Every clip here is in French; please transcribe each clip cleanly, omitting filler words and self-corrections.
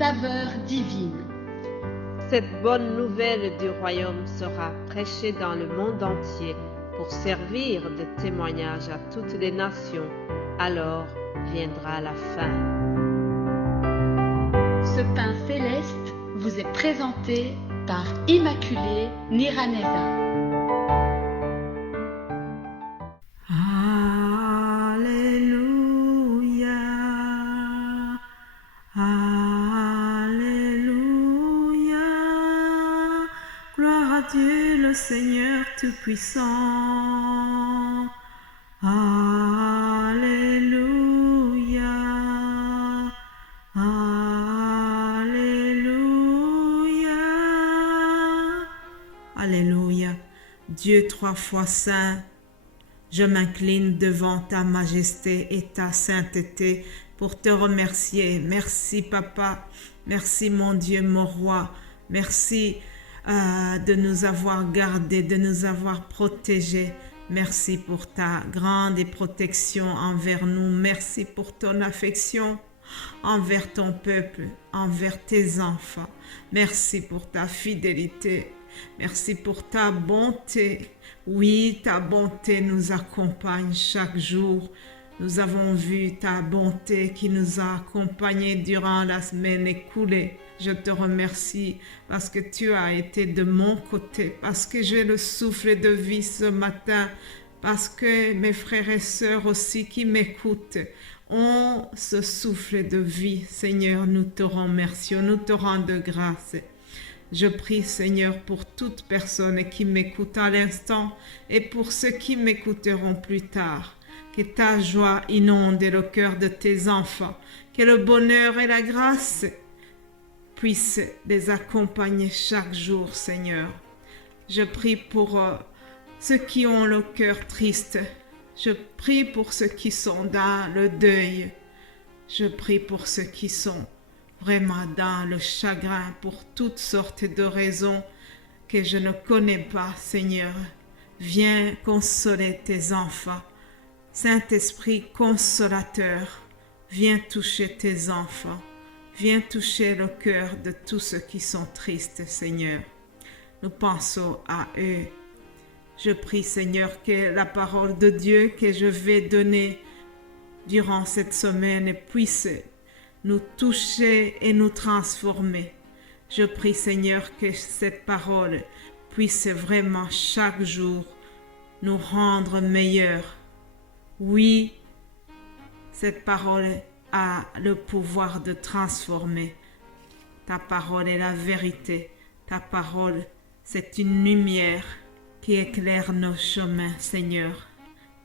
saveur divine. Cette bonne nouvelle du royaume sera prêchée dans le monde entier pour servir de témoignage à toutes les nations. Alors viendra la fin. Ce pain céleste vous est présenté par Immaculée Niraneza. Dieu le Seigneur Tout-Puissant. Alléluia. Alléluia. Alléluia. Dieu trois fois saint, je m'incline devant ta majesté et ta sainteté pour te remercier. Merci Papa, merci mon Dieu, mon roi, merci de nous avoir gardés, de nous avoir protégés. Merci pour ta grande protection envers nous. Merci pour ton affection envers ton peuple, envers tes enfants. Merci pour ta fidélité. Merci pour ta bonté. Oui, ta bonté nous accompagne chaque jour. Nous avons vu ta bonté qui nous a accompagnés durant la semaine écoulée. Je te remercie parce que tu as été de mon côté, parce que j'ai le souffle de vie ce matin, parce que mes frères et sœurs aussi qui m'écoutent ont ce souffle de vie. Seigneur, nous te remercions, nous te rendons grâce. Je prie, Seigneur, pour toute personne qui m'écoute à l'instant et pour ceux qui m'écouteront plus tard. Que ta joie inonde le cœur de tes enfants, que le bonheur et la grâce puissent les accompagner chaque jour, Seigneur. Je prie pour ceux qui ont le cœur triste. Je prie pour ceux qui sont dans le deuil. Je prie pour ceux qui sont vraiment dans le chagrin pour toutes sortes de raisons que je ne connais pas, Seigneur. Viens consoler tes enfants. Saint-Esprit consolateur, viens toucher tes enfants. Viens toucher le cœur de tous ceux qui sont tristes, Seigneur. Nous pensons à eux. Je prie, Seigneur, que la parole de Dieu que je vais donner durant cette semaine puisse nous toucher et nous transformer. Je prie, Seigneur, que cette parole puisse vraiment chaque jour nous rendre meilleurs. Oui, cette parole a le pouvoir de transformer. Ta parole est la vérité. Ta parole, c'est une lumière qui éclaire nos chemins, Seigneur.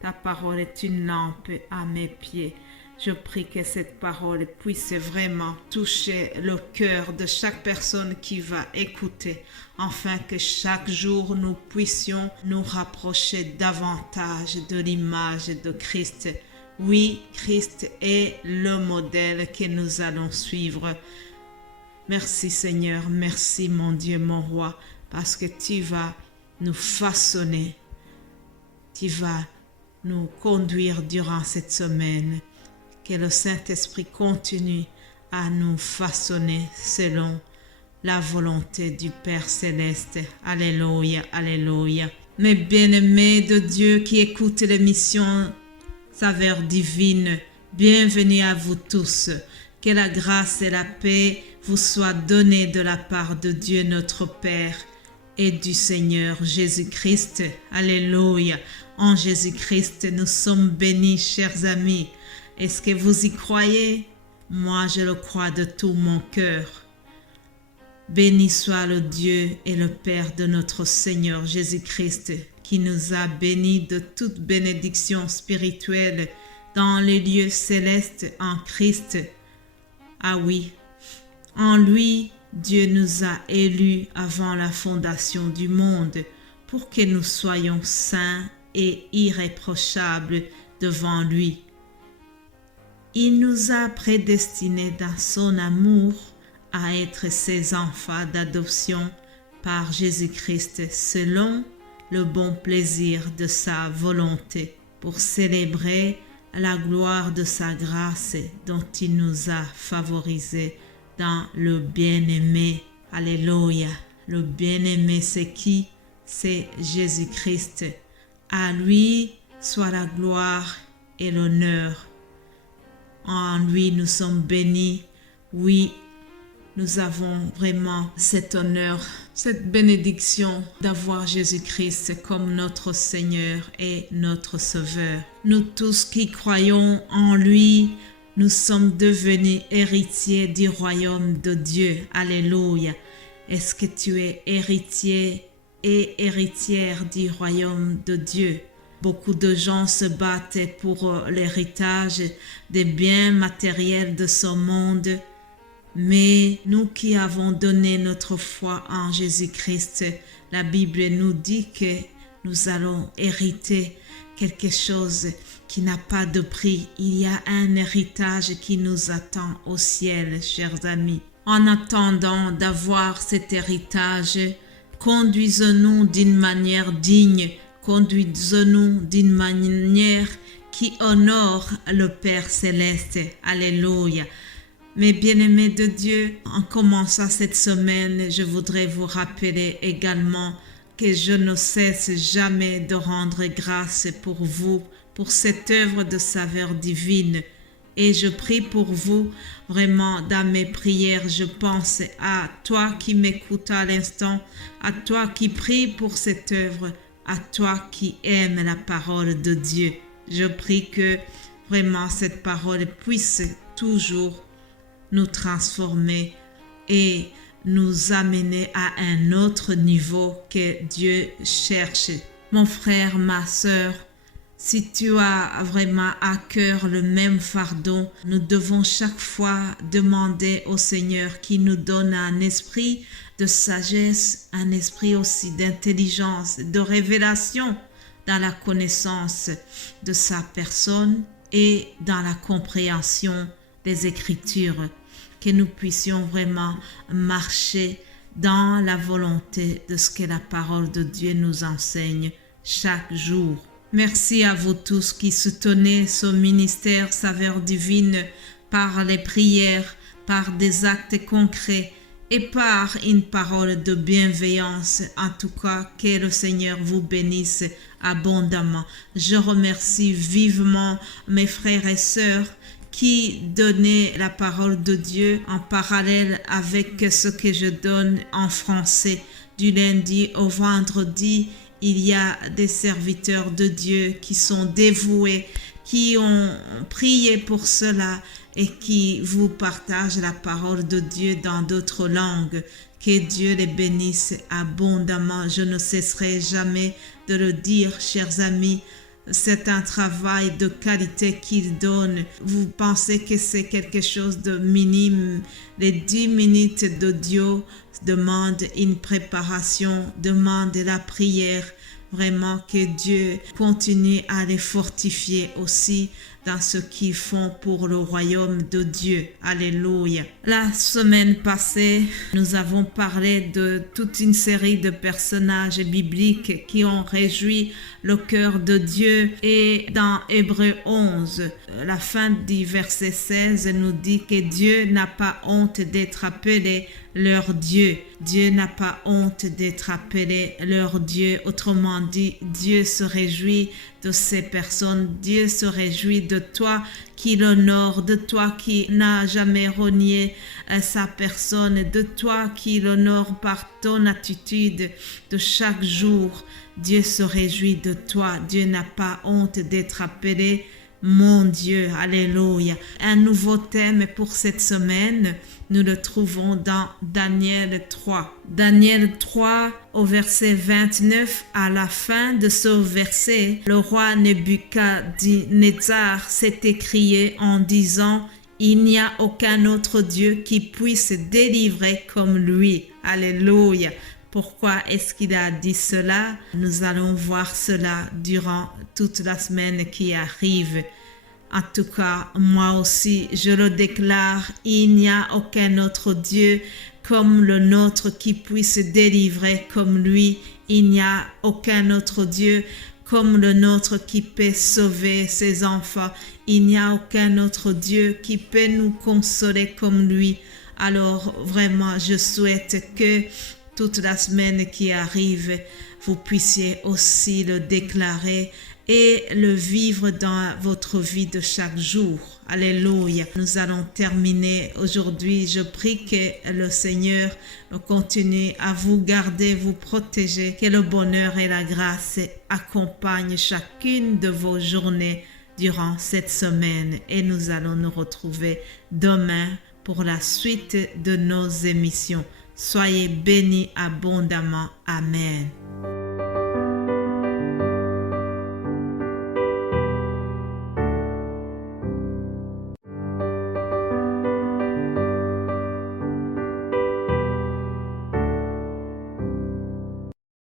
Ta parole est une lampe à mes pieds. Je prie que cette parole puisse vraiment toucher le cœur de chaque personne qui va écouter, afin que chaque jour nous puissions nous rapprocher davantage de l'image de Christ. Oui, Christ est le modèle que nous allons suivre. Merci Seigneur, merci mon Dieu, mon roi, parce que tu vas nous façonner, tu vas nous conduire durant cette semaine. Que le Saint-Esprit continue à nous façonner selon la volonté du Père Céleste. Alléluia, alléluia. Mes bien-aimés de Dieu qui écoutent l'émission Saveur divine, bienvenue à vous tous. Que la grâce et la paix vous soient données de la part de Dieu notre Père et du Seigneur Jésus-Christ. Alléluia. En Jésus-Christ, nous sommes bénis, chers amis. Est-ce que vous y croyez? Moi, je le crois de tout mon cœur. Béni soit le Dieu et le Père de notre Seigneur Jésus-Christ, qui nous a bénis de toute bénédiction spirituelle dans les lieux célestes en Christ. Ah oui, en lui, Dieu nous a élus avant la fondation du monde pour que nous soyons saints et irréprochables devant lui. Il nous a prédestinés dans son amour à être ses enfants d'adoption par Jésus-Christ selon le bon plaisir de sa volonté, pour célébrer la gloire de sa grâce dont il nous a favorisés dans le bien-aimé. Alléluia. Le bien-aimé, c'est qui? C'est Jésus-Christ. À lui soit la gloire et l'honneur. En lui, nous sommes bénis. Oui, nous avons vraiment cet honneur, cette bénédiction d'avoir Jésus-Christ comme notre Seigneur et notre Sauveur. Nous tous qui croyons en lui, nous sommes devenus héritiers du royaume de Dieu. Alléluia. Est-ce que tu es héritier et héritière du royaume de Dieu? Beaucoup de gens se battent pour l'héritage des biens matériels de ce monde. Mais nous qui avons donné notre foi en Jésus-Christ, la Bible nous dit que nous allons hériter quelque chose qui n'a pas de prix. Il y a un héritage qui nous attend au ciel, chers amis. En attendant d'avoir cet héritage, conduisons-nous d'une manière digne, conduisons-nous d'une manière qui honore le Père Céleste. Alléluia. Mes bien-aimés de Dieu, en commençant cette semaine, je voudrais vous rappeler également que je ne cesse jamais de rendre grâce pour vous, pour cette œuvre de saveur divine. Et je prie pour vous, vraiment dans mes prières, je pense à toi qui m'écoutes à l'instant, à toi qui prie pour cette œuvre, à toi qui aime la parole de Dieu. Je prie que vraiment cette parole puisse toujours nous transformer et nous amener à un autre niveau que Dieu cherche. Mon frère, ma sœur, si tu as vraiment à cœur le même fardeau, nous devons chaque fois demander au Seigneur qui nous donne un esprit de sagesse, un esprit aussi d'intelligence, de révélation dans la connaissance de sa personne et dans la compréhension des Écritures, que nous puissions vraiment marcher dans la volonté de ce que la parole de Dieu nous enseigne chaque jour. Merci à vous tous qui soutenez ce ministère Saveur Divine par les prières, par des actes concrets et par une parole de bienveillance. En tout cas, que le Seigneur vous bénisse abondamment. Je remercie vivement mes frères et sœurs qui donnaient la parole de Dieu en parallèle avec ce que je donne en français. Du lundi au vendredi, il y a des serviteurs de Dieu qui sont dévoués, qui ont prié pour cela et qui vous partagent la parole de Dieu dans d'autres langues. Que Dieu les bénisse abondamment. Je ne cesserai jamais de le dire, chers amis. C'est un travail de qualité qu'il donne. Vous pensez que c'est quelque chose de minime. Les 10 minutes d'audio demandent une préparation, demandent la prière. Vraiment que Dieu continue à les fortifier aussi dans ce qu'ils font pour le royaume de Dieu. Alléluia. La semaine passée, nous avons parlé de toute une série de personnages bibliques qui ont réjoui le cœur de Dieu. Et dans Hébreux 11, la fin du verset 16 nous dit que Dieu n'a pas honte d'être appelé leur Dieu. Dieu n'a pas honte d'être appelé leur Dieu. Autrement dit, Dieu se réjouit de ces personnes. Dieu se réjouit de toi qui l'honore, de toi qui n'a jamais renié sa personne, de toi qui l'honore par ton attitude de chaque jour. Dieu se réjouit de toi. Dieu n'a pas honte d'être appelé mon Dieu. Alléluia. Un nouveau thème pour cette semaine, nous le trouvons dans Daniel 3. Daniel 3 au verset 29, à la fin de ce verset, le roi Nebuchadnezzar s'est écrié en disant « Il n'y a aucun autre Dieu qui puisse délivrer comme lui. » Alléluia. Pourquoi est-ce qu'il a dit cela? Nous allons voir cela durant toute la semaine qui arrive. En tout cas, moi aussi, je le déclare, il n'y a aucun autre Dieu comme le nôtre qui puisse délivrer comme lui. Il n'y a aucun autre Dieu comme le nôtre qui peut sauver ses enfants. Il n'y a aucun autre Dieu qui peut nous consoler comme lui. Alors vraiment, je souhaite que toute la semaine qui arrive, vous puissiez aussi le déclarer et le vivre dans votre vie de chaque jour. Alléluia. Nous allons terminer aujourd'hui. Je prie que le Seigneur continue à vous garder, vous protéger, que le bonheur et la grâce accompagnent chacune de vos journées durant cette semaine. Et nous allons nous retrouver demain pour la suite de nos émissions. Soyez bénis abondamment. Amen.